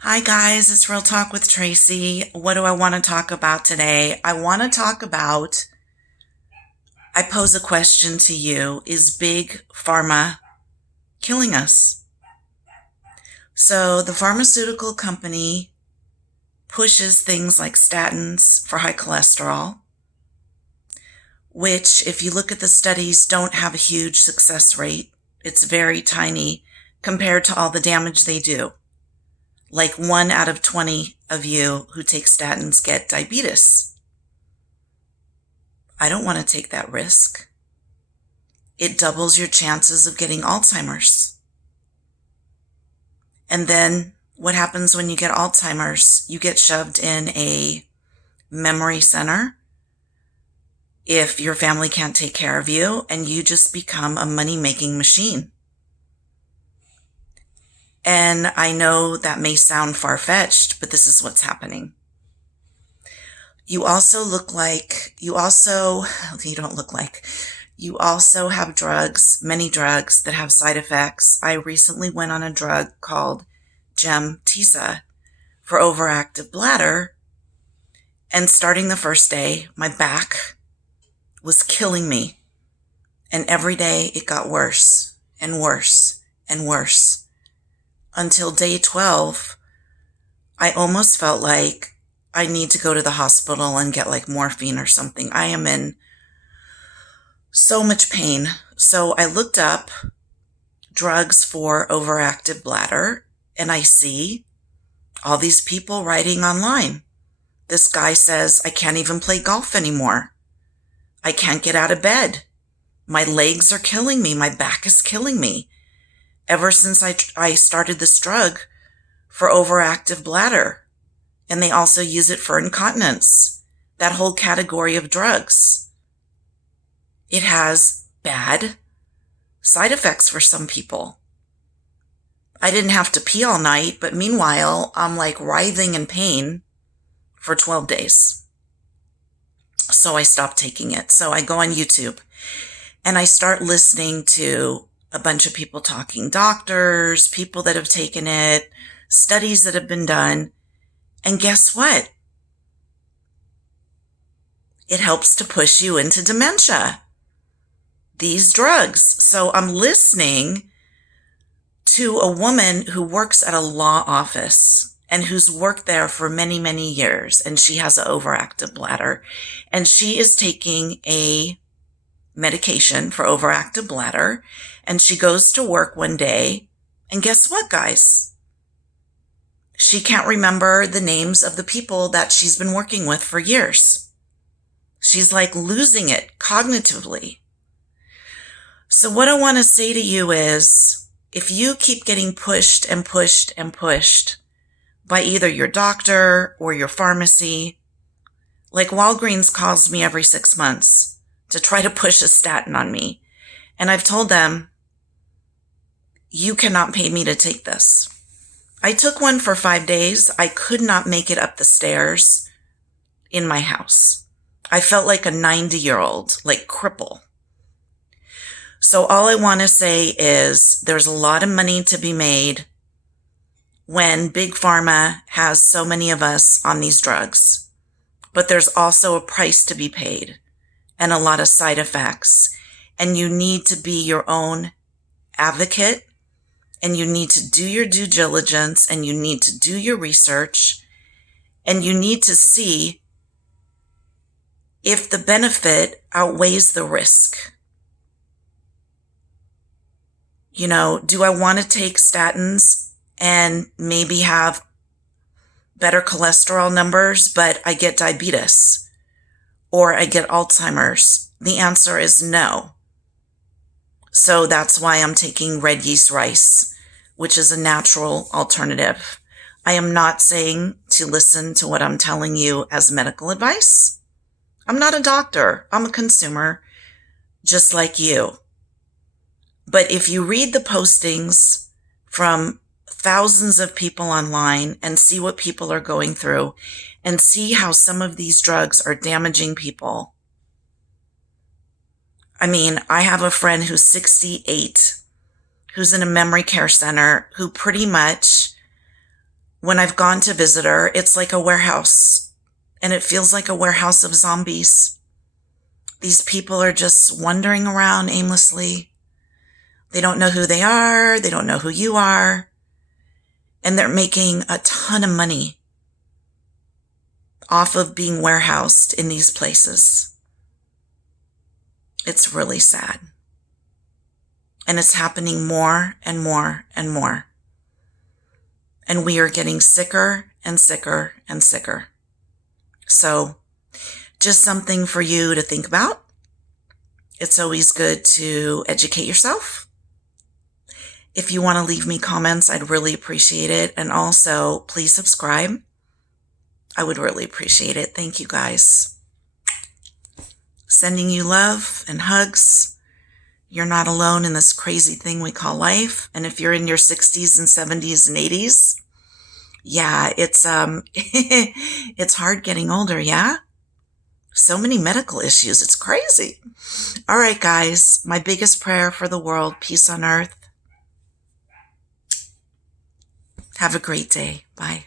Hi guys, it's Real Talk with Tracy. What do I want to talk about today? I pose a question to you. Is big pharma killing us? So the pharmaceutical company pushes things like statins for high cholesterol, which if you look at the studies don't have a huge success rate. It's very tiny compared to all the damage they do. Like 1 out of 20 of you who take statins get diabetes. I don't want to take that risk. It doubles your chances of getting Alzheimer's. And then what happens when you get Alzheimer's? You get shoved in a memory center if your family can't take care of you, and you just become a money-making machine. And I know that may sound far-fetched, but this is what's happening. You also have drugs, many drugs that have side effects. I recently went on a drug called Gemtesa for overactive bladder, and starting the first day, my back was killing me. And every day it got worse and worse and worse. Until day 12, I almost felt like I need to go to the hospital and get like morphine or something. I am in so much pain. So I looked up drugs for overactive bladder, and I see all these people writing online. This guy says, I can't even play golf anymore. I can't get out of bed. My legs are killing me. My back is killing me. Ever since I started this drug for overactive bladder. And they also use it for incontinence. That whole category of drugs. It has bad side effects for some people. I didn't have to pee all night, but meanwhile, I'm like writhing in pain for 12 days. So I stopped taking it. So I go on YouTube and I start listening to a bunch of people talking, doctors, people that have taken it, studies that have been done. And guess what? It helps to push you into dementia. These drugs. So I'm listening to a woman who works at a law office and who's worked there for many, many years. And she has an overactive bladder. And she is taking a medication for overactive bladder. And she goes to work one day. And guess what, guys? She can't remember the names of the people that she's been working with for years. She's like losing it cognitively. So what I want to say to you is, if you keep getting pushed and pushed and pushed by either your doctor or your pharmacy, like Walgreens calls me every 6 months to try to push a statin on me. And I've told them, you cannot pay me to take this. I took one for 5 days. I could not make it up the stairs in my house. I felt like a 90-year-old, like cripple. So all I want to say is there's a lot of money to be made when Big Pharma has so many of us on these drugs. But there's also a price to be paid and a lot of side effects. And you need to be your own advocate. And you need to do your due diligence, and you need to do your research, and you need to see if the benefit outweighs the risk. You know, do I want to take statins and maybe have better cholesterol numbers, but I get diabetes or I get Alzheimer's? The answer is no. So that's why I'm taking red yeast rice, which is a natural alternative. I am not saying to listen to what I'm telling you as medical advice. I'm not a doctor. I'm a consumer, just like you. But if you read the postings from thousands of people online and see what people are going through and see how some of these drugs are damaging people. I mean, I have a friend who's 68, who's in a memory care center, who pretty much When I've gone to visit her, it's like a warehouse, and it feels like a warehouse of zombies. These people are just wandering around aimlessly. They don't know who they are. They don't know who you are. And they're making a ton of money off of being warehoused in these places. It's really sad. And it's happening more and more and more. And we are getting sicker and sicker and sicker. So just something for you to think about. It's always good to educate yourself. If you want to leave me comments, I'd really appreciate it. And also, please subscribe. I would really appreciate it. Thank you, guys. Sending you love and hugs. You're not alone in this crazy thing we call life. And if you're in your 60s and 70s and 80s, yeah, it's it's hard getting older, yeah? So many medical issues. It's crazy. All right, guys, my biggest prayer for the world, peace on earth. Have a great day. Bye.